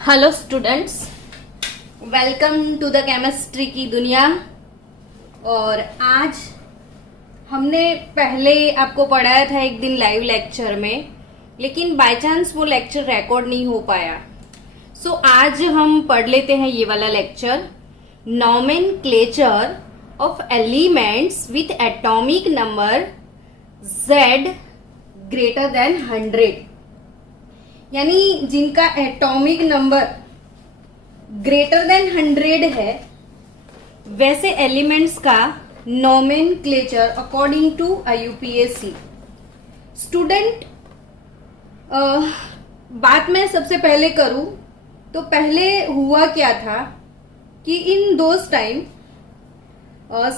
Hello students, welcome to the chemistry की दुनिया। और आज हमने पहले आपको पढ़ाया था एक दिन लाइव लेक्चर में, लेकिन बाय चांस वो लेक्चर रिकॉर्ड नहीं हो पाया। सो आज हम पढ़ लेते हैं ये वाला lecture, nomenclature of elements with atomic number Z greater than 100, यानी जिनका एटॉमिक नंबर ग्रेटर देन 100 है, वैसे एलिमेंट्स का nomenclature according to IUPAC। Student, बात मैं सबसे पहले करूं तो पहले हुआ क्या था कि in those time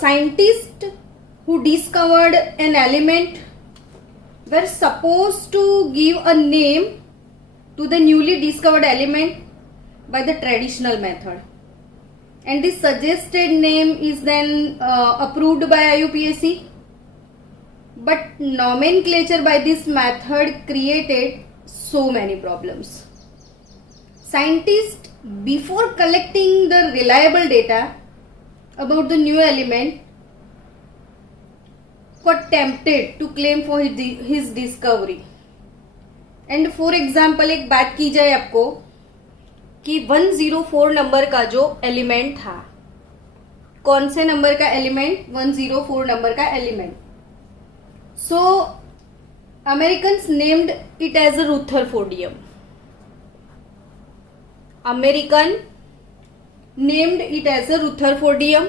scientist who discovered an element were supposed to give a name to the newly discovered element by the traditional method, and this suggested name is then approved by IUPAC. But nomenclature by this method created so many problems. Scientists, before collecting the reliable data about the new element, got tempted to claim for his discovery. And for example एक बात की जाए आपको कि 104 नंबर का जो element था, कौन से नंबर का एलिमेंट? 104 नंबर का element. So Americans named it as a rutherfordium. American named it as a rutherfordium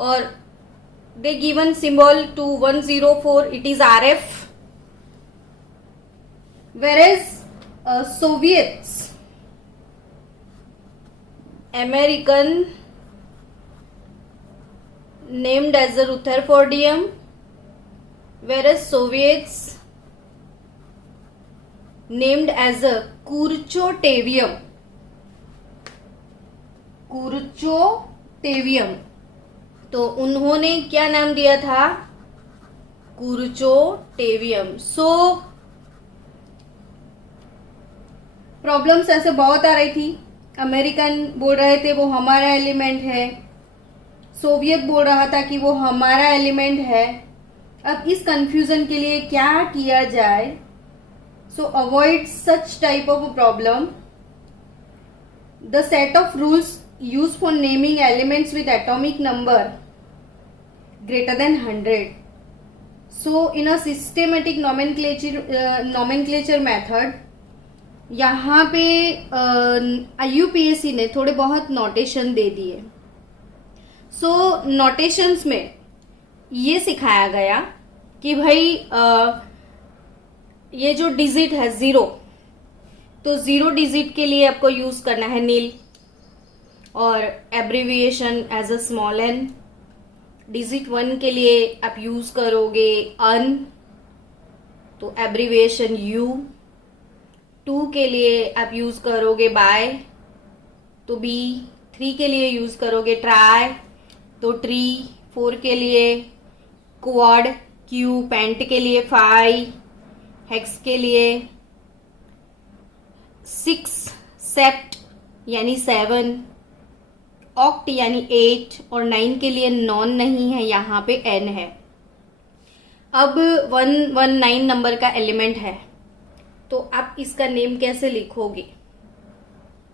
और they given symbol to 104, it is RF, whereas Soviets, American named as a Rutherfordium, whereas Soviets named as a Kurchotavium. Kurchotavium, तो उन्होंने क्या नाम दिया था? कुर्चोटेवियम। सो problems ऐसे बहुत आ रही थी। अमेरिकन बोल रहे थे वो हमारा एलिमेंट है, सोवियत बोल रहा था कि वो हमारा एलिमेंट है। अब इस कंफ्यूजन के लिए क्या किया जाए? सो avoid such type of problem, the set of rules used for naming elements with atomic number greater than 100. So in a systematic nomenclature method, यहाँ पे IUPAC ने थोड़े बहुत नोटेशन दे दिए। सो नोटेशंस में ये सिखाया गया कि भाई ये जो डिजिट है 0, तो 0 डिजिट के लिए आपको यूज करना है नील, और abbreviation as a small n. Digit 1 के लिए आप यूज करोगे अन, तो एब्रीविएशन यू। 2 के लिए आप यूज करोगे बाय, तो बी। 3 के लिए यूज करोगे ट्राई, तो ट्री। 4 के लिए क्वाड, क्यू। पेंट के लिए 5, हेक्स के लिए 6, सेप्ट यानी 7, ऑक्ट यानी 8, और 9 के लिए नॉन नहीं है, यहाँ पे n है। अब 119 नंबर का एलिमेंट है, तो आप इसका नेम कैसे लिखोगे?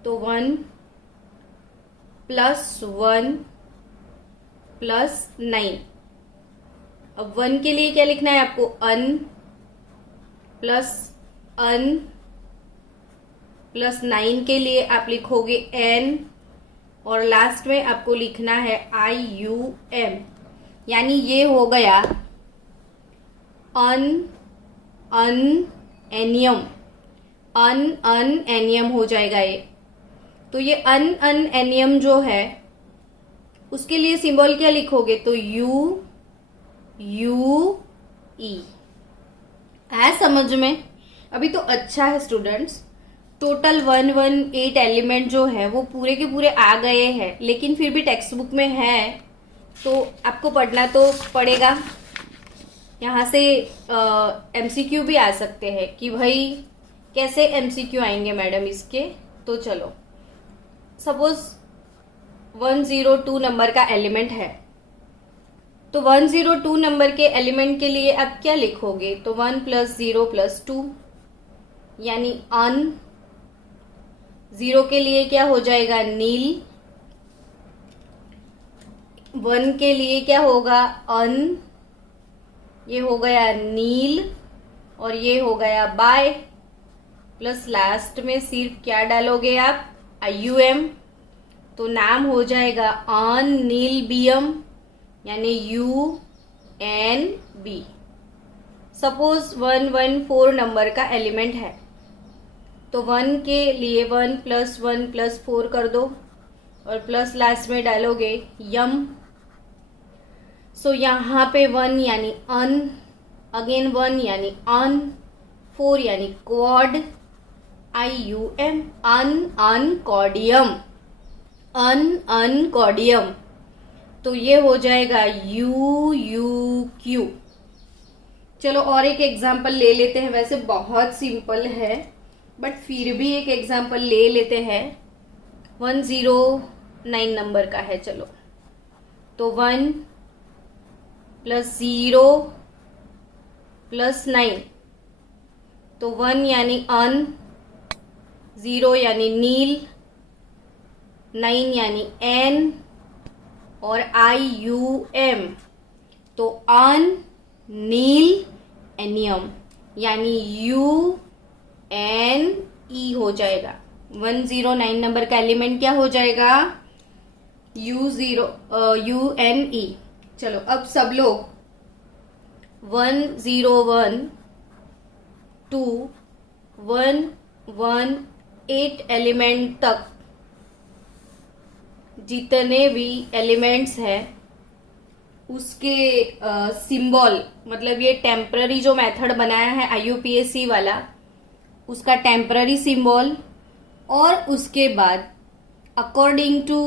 तो 1 + 1 + 9। अब 1 के लिए क्या लिखना है आपको? अन प्लस अन प्लस 9 के लिए आप लिखोगे n, और लास्ट में आपको लिखना है IUM, यानी ये हो गया एनियम। एनियम हो जाएगा ये। तो ये एनियम जो है उसके लिए सिंबल क्या लिखोगे? तो UE। है समझ में? अभी तो अच्छा है स्टूडेंट्स। टोटल 118 एलिमेंट जो है वो पूरे के पूरे आ गए हैं, लेकिन फिर भी टेक्स्ट बुक में है तो आपको पढ़ना तो पड़ेगा। यहाँ से MCQ भी आ सकते हैं कि भाई कैसे MCQ आएंगे मैडम इसके? तो चलो, सपोज 102 नंबर का एलिमेंट है, तो 102 नंबर के एलिमेंट के लिए आप क्या लिखोगे? तो 1 + 0 + 2 यानी अन। 0 के लिए क्या हो जाएगा? नील। 1 के लिए क्या होगा? अन। ये हो गया नील और ये हो गया बाय, प्लस लास्ट में सिर्फ क्या डालोगे आप? IUM। तो नाम हो जाएगा अन नीलबियम यानी UNB। सपोज 114 नंबर का एलिमेंट है, तो 1 के लिए 1 + 1 + 4 कर दो और प्लस लास्ट में डालोगे यम। सो यहाँ पे 1 यानी अन, अगेन 1 यानी अन, 4 यानी क्वाड, IUM अनकॉर्डियम, अनकॉर्डियम। तो ये हो जाएगा UUQ। चलो और एक एग्जाम्पल ले लेते हैं, वैसे बहुत सिंपल है बट फिर भी एक एग्जाम्पल ले लेते हैं। 109 नंबर का है, चलो, तो 1 + 0 + 9, तो 1 यानी अन, 0 यानी नील, 9 यानी एन और IUM, तो अन नील एनियम यानी UNE हो जाएगा। 109 नंबर का एलिमेंट क्या हो जाएगा? UNE। चलो अब सब लोग 101 to 118 एलिमेंट तक जितने भी एलिमेंट्स हैं उसके सिंबल, मतलब ये टेम्पररी जो मेथड बनाया है IUPAC वाला, उसका टेम्पररी सिंबल, और उसके बाद अकॉर्डिंग टू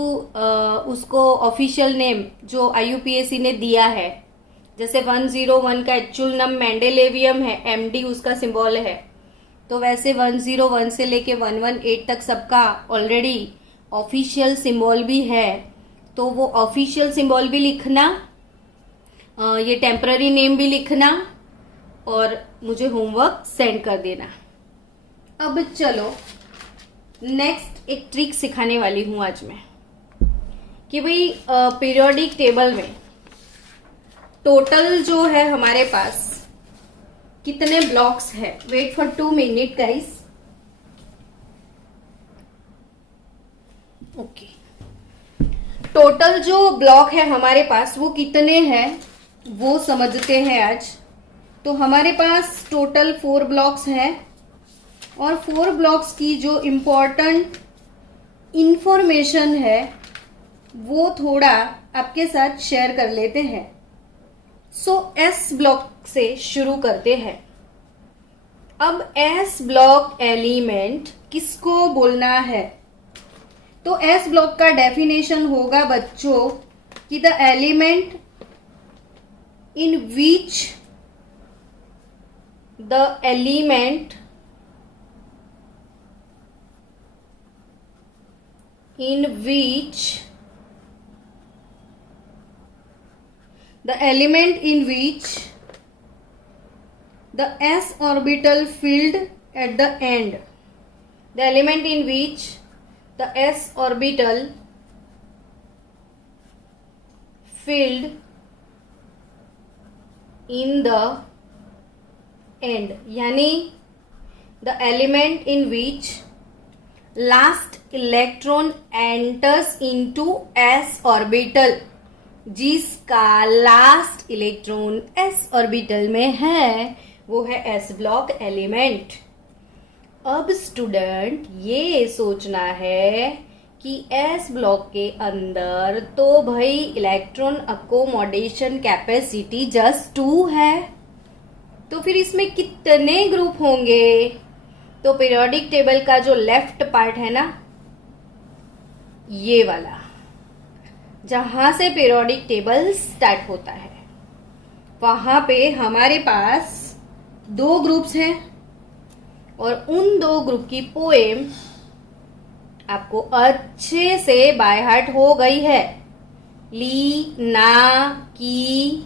उसको ऑफिशियल नेम जो IUPAC ने दिया है, जैसे 101 का एक्चुअल नाम मेंडेलेवियम है, MD उसका सिंबल है, तो वैसे 101 से लेके 118 तक सबका ऑलरेडी ऑफिशियल सिंबल भी है। तो वो ऑफिशियल सिंबल भी लिखना, ये टेम्पररी नेम भी लिखना और मुझे होमवर्क सेंड कर देना। अब चलो नेक्स्ट एक ट्रिक सिखाने वाली हूं आज मैं, कि भाई पीरियोडिक टेबल में टोटल जो है हमारे पास कितने ब्लॉक्स है। Wait for 2 minute guys. Okay, total जो ब्लॉक है हमारे पास वो कितने हैं वो समझते हैं आज। तो हमारे पास टोटल 4 ब्लॉक्स हैं और 4 ब्लॉक्स की जो इम्पोर्टेंट इंफॉर्मेशन है वो थोड़ा आपके साथ शेयर कर लेते हैं। सो S ब्लॉक से शुरू करते हैं। अब S ब्लॉक एलिमेंट किसको बोलना है? तो S ब्लॉक का डेफिनेशन होगा बच्चों कि the element in which the element in which the s orbital filled at the end, the element in which the s orbital filled in the end, यानी the element in which last electron enters into s orbital, जिसका last electron s orbital में है वो है s block element. अब student ये सोचना है कि s ब्लॉक के अंदर तो भाई इलेक्ट्रॉन अकोमोडेशन कैपेसिटी जस्ट 2 है, तो फिर इसमें कितने ग्रुप होंगे? तो पीरियोडिक टेबल का जो लेफ्ट पार्ट है ना, ये वाला, जहां से पीरियोडिक टेबल स्टार्ट होता है, वहां पे हमारे पास 2 ग्रुप्स हैं और उन 2 ग्रुप की पोएम आपको अच्छे से बाय हार्ट हो गई है। ली ना की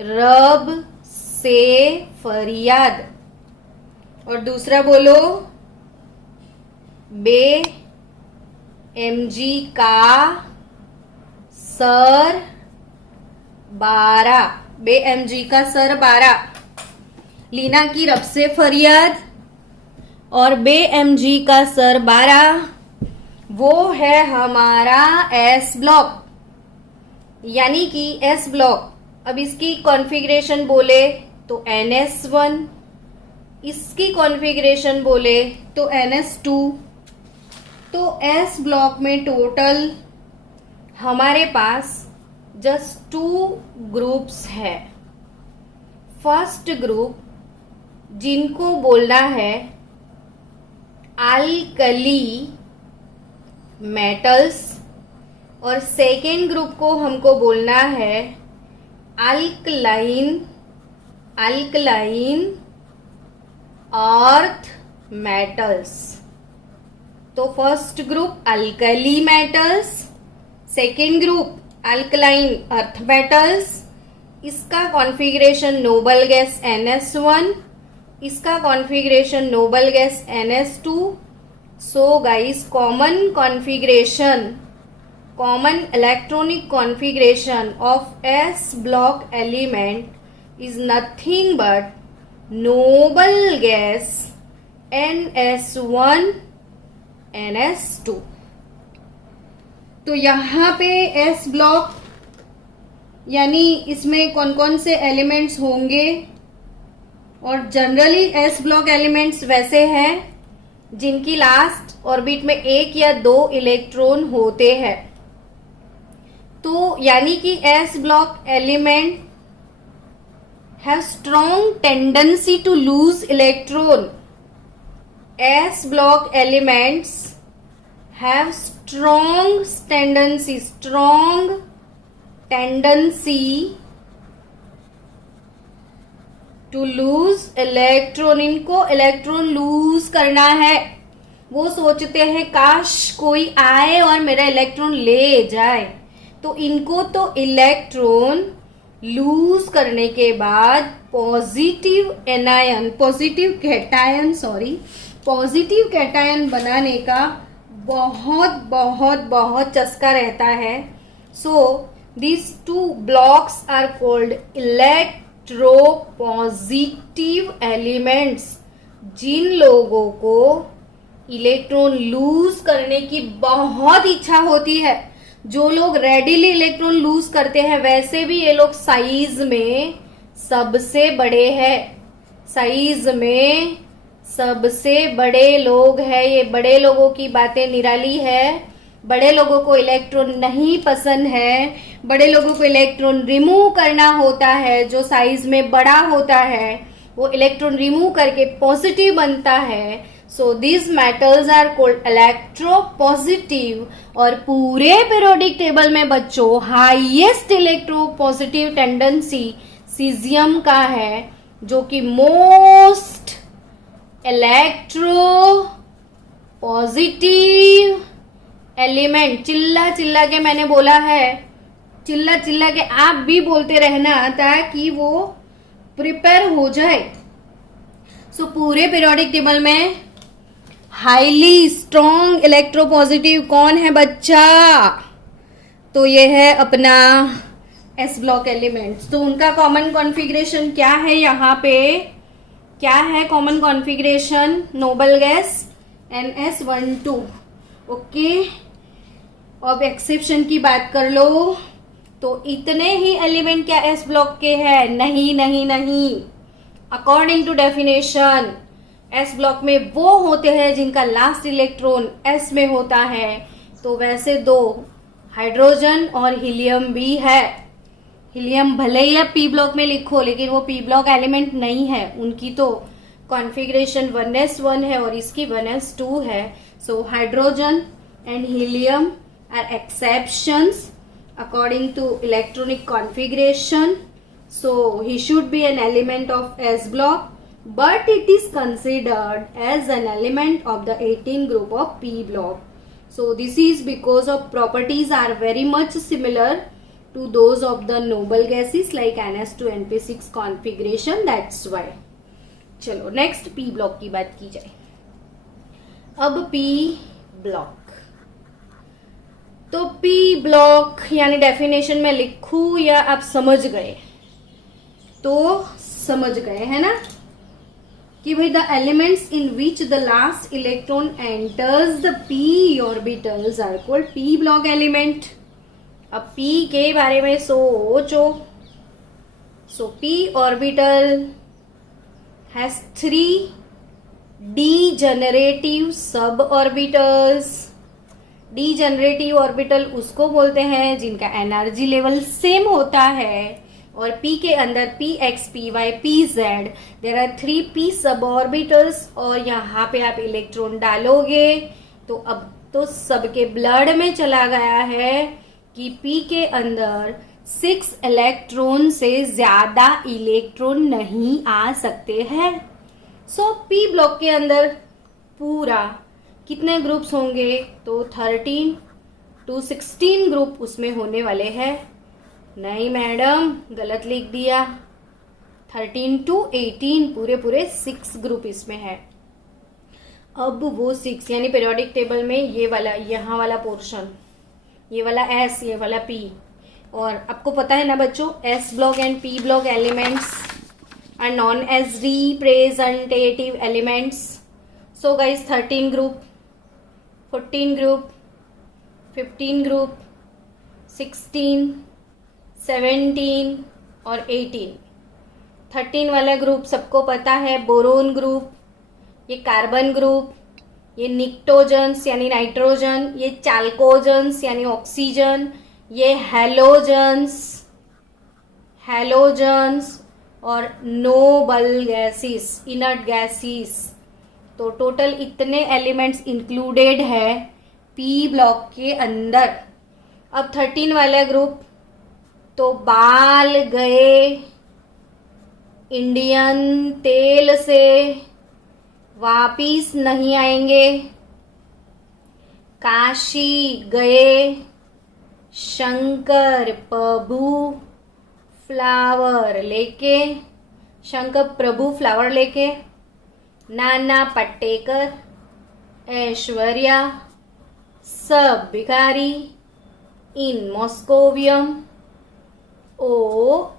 रब से फरियाद। और दूसरा बोलो, बे एमजी का सर 12। बे एमजी का सर 12। लीना की रब से फरियाद और बे एमजी का सर 12, वो है हमारा एस ब्लॉक, यानी कि एस ब्लॉक। अब इसकी कॉन्फ़िगरेशन बोले तो NS1, इसकी कॉन्फ़िगरेशन बोले तो NS2। तो एस ब्लॉक में टोटल हमारे पास जस्ट 2 ग्रुप्स है। फर्स्ट ग्रुप जिनको बोलना है अल्कली मेटल्स, और सेकेंड ग्रुप को हमको बोलना है अल्कलाइन अर्थ मेटल्स। तो first group alkali metals, second group alkaline earth metals. इसका कॉन्फ़िगरेशन नोबल गैस NS1, इसका configuration noble gas NS2। So guys, common electronic configuration of S block element is nothing but noble gas NS1 NS2। तो यहाँ पे S block यानी इसमें कौन कौन से एलिमेंट्स होंगे, और जनरली S ब्लॉक एलिमेंट्स वैसे हैं जिनकी लास्ट ऑर्बिट में 1 या 2 इलेक्ट्रॉन होते हैं। तो यानी कि S block element have strong tendency to lose electron. S block elements have strong tendency to lose electron. इनको इलेक्ट्रॉन लूज करना है। वो सोचते हैं काश कोई आए और मेरा इलेक्ट्रॉन ले जाए। तो इनको तो इलेक्ट्रॉन लूज करने के बाद पॉजिटिव कैटायन बनाने का बहुत चस्का रहता है। So these 2 blocks are called electropositive elements. जिन लोगों को इलेक्ट्रॉन लूज करने की बहुत इच्छा होती है, जो लोग रेडिली इलेक्ट्रॉन लूज करते हैं, वैसे भी ये लोग साइज में सबसे बड़े हैं। साइज में सबसे बड़े लोग हैं। ये बड़े लोगों की बातें निराली है। बड़े लोगों को इलेक्ट्रॉन नहीं पसंद है। बड़े लोगों को इलेक्ट्रॉन रिमूव करना होता है। जो साइज में बड़ा होता है वो इलेक्ट्रॉन रिमूव करके पॉजिटिव बनता है। So this metals are called electropositive. और पूरे पीरियोडिक टेबल में बच्चों हाईएस्ट इलेक्ट्रोपॉजिटिव टेंडेंसी सीजियम का है, जो कि मोस्ट इलेक्ट्रोपॉजिटिव एलिमेंट। चिल्ला के मैंने बोला है, चिल्ला के आप भी बोलते रहना ताकि वो प्रिपेयर हो जाए। सो पूरे पीरियोडिक टेबल में हाईली स्ट्रॉन्ग इलेक्ट्रोपॉजिटिव कौन है बच्चा? तो ये है अपना एस ब्लॉक एलिमेंट्स। तो उनका कॉमन कॉन्फ़िगरेशन क्या है? यहाँ पे क्या है common configuration? Noble gas NS12। Okay, अब एक्सेप्शन की बात कर लो तो इतने ही एलिमेंट क्या एस ब्लॉक के हैं? नहीं। According to definition S block में वो होते हैं जिनका लास्ट इलेक्ट्रॉन एस में होता है। तो वैसे 2 हाइड्रोजन और हीलियम भी है। हीलियम भले ही आप पी ब्लॉक में लिखो, लेकिन वो पी ब्लॉक एलिमेंट नहीं है। उनकी तो कॉन्फ़िगरेशन 1s1 है और इसकी 1s2 है। So hydrogen and helium are exceptions according to electronic configuration. So he should be an element of S block, but it is considered as an element of the 18 group of P block. So this is because of properties are very much similar to those of the noble gases like NS2 NP6 configuration. That's why. चलो next P block की बात की जाए. अब P block, तो P block यानी definition में लिखूं या आप समझ गए? तो समझ गए है ना कि भाई the elements in which the last electron enters the P orbitals are called P block element. अब पी के बारे में सोचो. So P orbital has 3 degenerative suborbitals. degenerative orbital उसको बोलते हैं जिनका एनर्जी लेवल सेम होता है, और P के अंदर Px, Py, Pz there are 3 P suborbitals. और यहाँ पे आप इलेक्ट्रॉन डालोगे तो अब तो सबके ब्लड में चला गया है कि P के अंदर 6 इलेक्ट्रॉन से ज्यादा इलेक्ट्रॉन नहीं आ सकते हैं. सो पी ब्लॉक के अंदर पूरा कितने ग्रुप्स होंगे? तो 13 to 16 ग्रुप उसमें होने वाले हैं. नहीं मैडम, गलत लिख दिया. 13 to 18 पूरे 6 ग्रुप इसमें है. अब वो 6 यानी पीरियोडिक टेबल में ये वाला, यहाँ वाला पोर्शन, ये वाला S, ये वाला P. और आपको पता है ना बच्चों, S block and P block elements are known as representative elements. So guys 13 group, 14 group, 15 group, 16, 17 और 18. 13 वाला ग्रुप सबको पता है, बोरोन ग्रुप. ये कार्बन ग्रुप, ये निक्टोजन्स यानी नाइट्रोजन, ये चाल्कोजन्स यानी ऑक्सीजन, ये हैलोजन्स और नोबल गैसेस, इनर्ट गैसेस. तो टोटल इतने एलिमेंट्स इंक्लूडेड है पी ब्लॉक के अंदर. अब 13 वाला ग्रुप, तो बाल गए इंडियन तेल से, वापिस नहीं आएंगे. काशी गए शंकर प्रभु फ्लावर लेके, शंकर प्रभु फ्लावर लेके. नाना पटेकर, ऐश्वर्या, सब भिखारी इन मॉस्कोवियम, OSATOLV.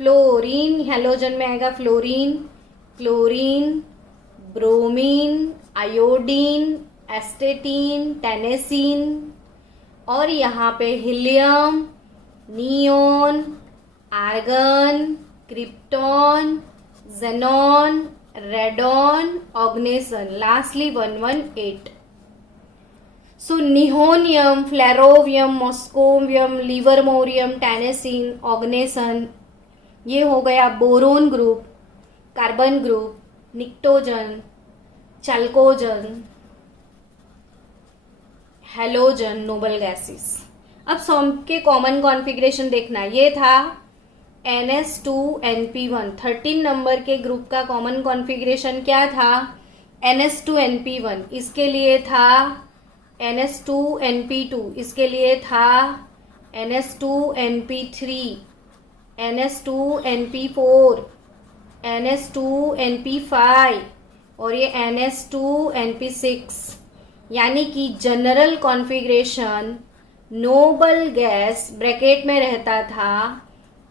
फ्लोरीन, हैलोजन में आएगा fluorine, chlorine, bromine, iodine, astatine, tennessine. और यहाँ पे helium, neon, argon, krypton, xenon, radon, oganesson. Lastly 118. So nihonium, flerovium, moscovium, livermorium, tennessine, oganesson. ये हो गया boron group, carbon group, pnictogen, chalcogen, halogen, noble gases. अब सब के कॉमन कॉन्फ़िगरेशन देखना. ये था NS2NP1. 13 नंबर के ग्रुप का कॉमन कॉन्फ़िगरेशन क्या था? NS2NP1. इसके लिए था NS2NP2. इसके लिए था NS2NP3, NS2NP4, NS2NP5 और ये NS2NP6. यानी कि general configuration noble gas bracket में रहता था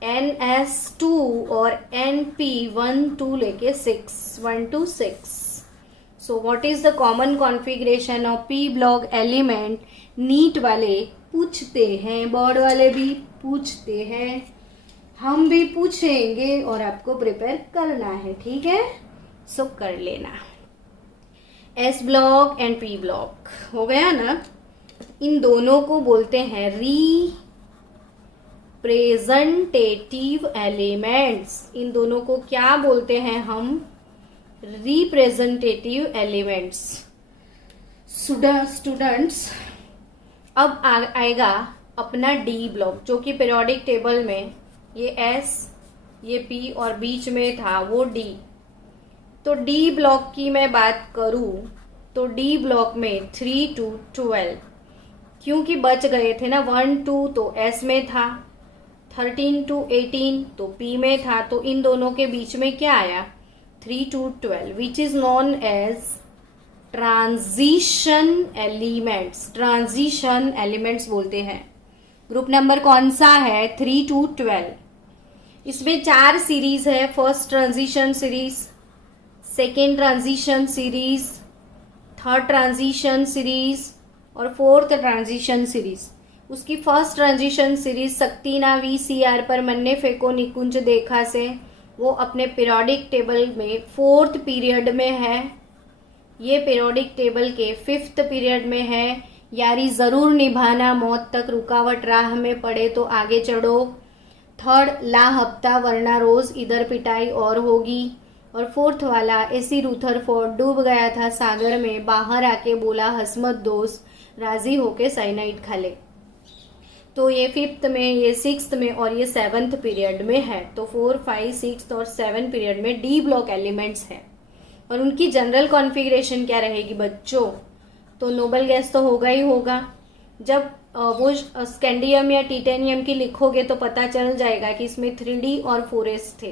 NS2 और NP1 लेके 1 to 6. So what is the common configuration of P block element? NEET वाले पूछते हैं, बोर्ड वाले भी पूछते हैं, हम भी पूछेंगे और आपको प्रिपेयर करना है. ठीक है, सो कर लेना. S block and P block हो गया ना. इन दोनों को बोलते हैं रिप्रेजेंटेटिव एलिमेंट्स. इन दोनों को क्या बोलते हैं हम? Representative elements. स्टूडेंट्स, अब आएगा अपना डी ब्लॉक, जो कि पीरियोडिक टेबल में ये एस, ये पी और बीच में था वो डी. तो डी ब्लॉक की मैं बात करूं तो डी ब्लॉक में 3 to 12, क्योंकि बच गए थे ना 1 2 तो एस में था, 13 to 18 तो पी में था, तो इन दोनों के बीच में क्या आया 3 to 12, which is known as transition elements. Transition elements बोलते हैं। ग्रुप नंबर कौन सा है 3 to 12। इसमें 4 सीरीज है, first transition series, second transition series, third transition series और फोर्थ ट्रांजिशन सीरीज। उसकी फर्स्ट ट्रांजिशन सीरीज सक्तीना VCR पर मन्ने फेको निकुंज देखा से वो अपने पीरियोडिक टेबल में 4th पीरियड में है। ये पीरियोडिक टेबल के 5th पीरियड में है। यारी जरूर निभाना, मौत तक रुकावट राह में पड़े तो आगे चढ़ो। थर्ड ला हफ्ता वरना रोज इधर पिटाई और होगी। और फोर्थ वाला एसी रूथरफोर्ड डूब गया था सागर में, बाहर आके बोला हसमत दोस्त, राजी होके साइनाइड खा ले। तो ये 5th में, ये 6th में और ये 7th पीरियड में है। तो 4 5 6 और 7 पीरियड में डी ब्लॉक एलिमेंट्स है। और उनकी जनरल कॉन्फ़िगरेशन क्या रहेगी बच्चों, तो नोबल गैस तो होगा ही होगा। जब वो स्कैंडियम या टिटेनियम की लिखोगे तो पता चल जाएगा कि इसमें 3D और 4s थे।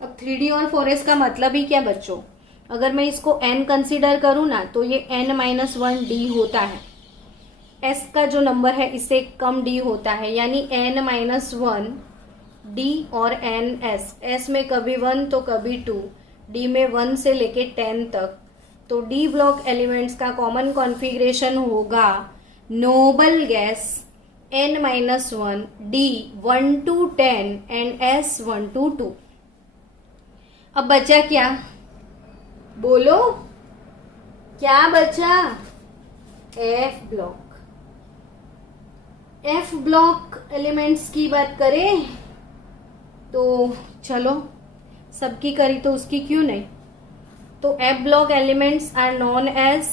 अब 3D और 4s का मतलब ही क्या बच्चों, अगर मैं इसको n कंसीडर करूं ना तो ये n-1d होता है। s का जो नंबर है इससे कम d होता है, यानी n-1 d और ns। s में कभी 1 तो कभी 2, d में 1 से लेके 10 तक। तो डी ब्लॉक एलिमेंट्स का कॉमन कॉन्फ़िगरेशन होगा noble gas n-1 d 1 to 10 and s 1 to 2। अब बचा क्या, बोलो क्या बचा, F block. F block elements की बात करें तो चलो, सबकी करी तो उसकी क्यों नहीं। तो F block elements are known as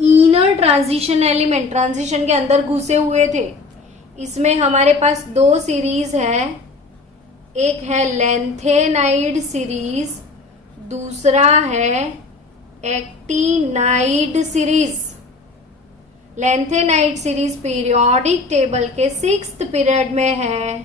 inner transition element. Transition के अंदर घुसे हुए थे। इसमें हमारे पास 2 सीरीज है, एक है लेंथेनाइड सीरीज, दूसरा है actinide series. Lanthanide series periodic table के 6th पीरियड में है,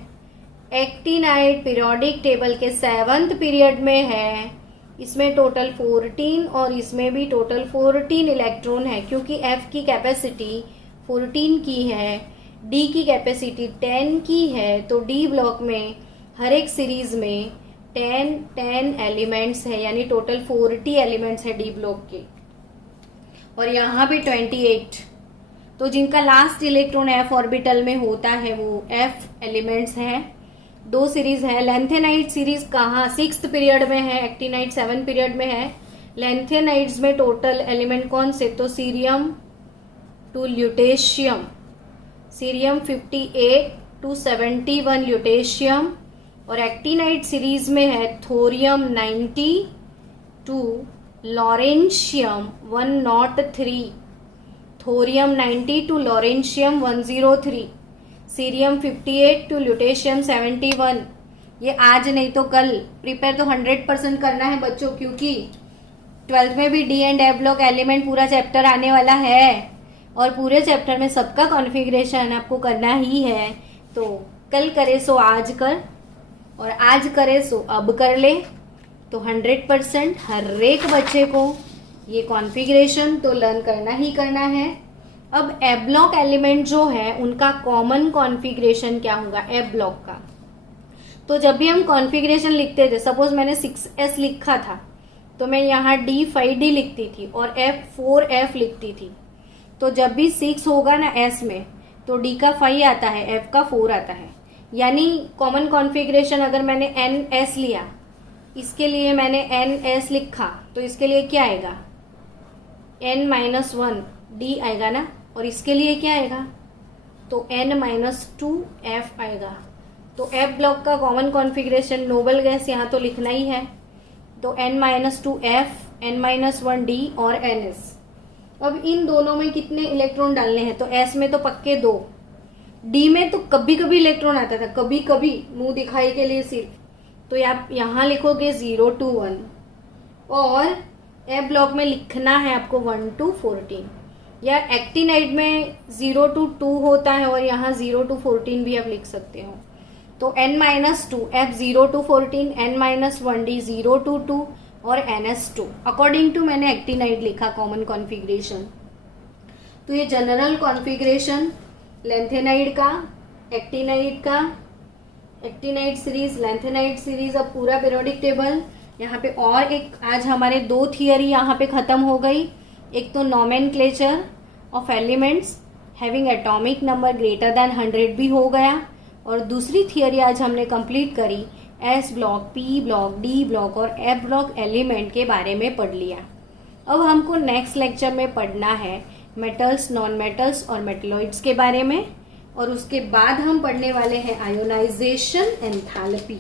एक्टिनाइड पीरियोडिक टेबल के 7th पीरियड में है। इसमें टोटल 14 और इसमें भी टोटल 14 इलेक्ट्रॉन है, क्योंकि F की कैपेसिटी 14 की है, D की कैपेसिटी 10 की है। तो D ब्लॉक में हर एक सीरीज में 10 एलिमेंट्स है, यानी टोटल 40 एलिमेंट्स है डी ब्लॉक के। और यहाँ भी 28। तो जिनका लास्ट इलेक्ट्रॉन F ऑर्बिटल में होता है वो F एलिमेंट्स हैं। 2 सीरीज है। लेंथेनाइड सीरीज कहाँ 6th पीरियड में है, एक्टिनाइड 7th पीरियड में है। लेंथेनाइड्स में टोटल एलिमेंट कौन से, तो cerium to lutetium, cerium 58 to 71 lutetium. और एक्टिनाइड सीरीज में है thorium 90 to lawrencium 103, thorium 90 to lawrencium 103, cerium 58 to lutetium 71। ये आज नहीं तो कल प्रिपेयर तो 100% करना है बच्चों, क्योंकि 12th में भी D and F block element पूरा चैप्टर आने वाला है और पूरे चैप्टर में सबका कॉन्फ़िगरेशन आपको करना ही है। तो कल करे सो आज कर और आज करे सो अब कर ले। तो 100% हर एक बच्चे को ये कॉन्फ़िगरेशन तो लर्न करना ही करना है। अब एफ ब्लॉक एलिमेंट जो है उनका कॉमन कॉन्फ़िगरेशन क्या होगा एफ ब्लॉक का। तो जब भी हम कॉन्फ़िगरेशन लिखते थे, सपोज मैंने 6s लिखा था तो मैं यहाँ D5D लिखती थी और F4F लिखती थी। तो जब भी 6 होगा ना S में तो D का 5 आता है, F का 4 आता है। यानी कॉमन कॉन्फ़िगरेशन अगर मैंने NS लिया, इसके लिए मैंने NS लिखा तो इसके लिए क्या आएगा n-1 D आएगा ना, और इसके लिए क्या आएगा तो n-2 F आएगा। तो F ब्लॉक का कॉमन कॉन्फ़िगरेशन नोबल गैस यहाँ तो लिखना ही है। तो n-2 F, n-1 D और NS। अब इन दोनों में कितने इलेक्ट्रॉन डालने हैं, तो S में तो पक्के 2, D में तो कभी कभी इलेक्ट्रॉन आता था, कभी कभी मुंह दिखाई के लिए सिर्फ, तो आप यहाँ लिखोगे 0 to 1, और ए ब्लॉक में लिखना है आपको 1 to 14, या एक्टिनाइड में 0 to 2 होता है और यहाँ 0 to 14 भी आप लिख सकते हो। तो n-2 F 0 to 14, n-1D 0 to 2 और NS2 अकॉर्डिंग टू मैंने एक्टिनाइड लिखा कॉमन कॉन्फ़िगरेशन। तो ये जनरल कॉन्फ़िगरेशन लेंथेनाइड का, एक्टिनाइड सीरीज, लेंथेनाइड सीरीज, अब पूरा पीरियोडिक टेबल। यहाँ पे और एक आज हमारे 2 थियरी यहाँ पे खत्म हो गई। एक तो nomenclature of elements having atomic number greater than 100 भी हो गया, और दूसरी थियरी आज हमने कंप्लीट करी S block, P block, D block और एफ ब्लॉक एलिमेंट के बारे में पढ़ लिया। अब हमको नेक्स्ट लेक्चर में पढ़ना है मेटल्स, नॉन मेटल्स और मेटलॉइड्स के बारे में, और उसके बाद हम पढ़ने वाले हैं आयोनाइजेशन एंथैल्पी।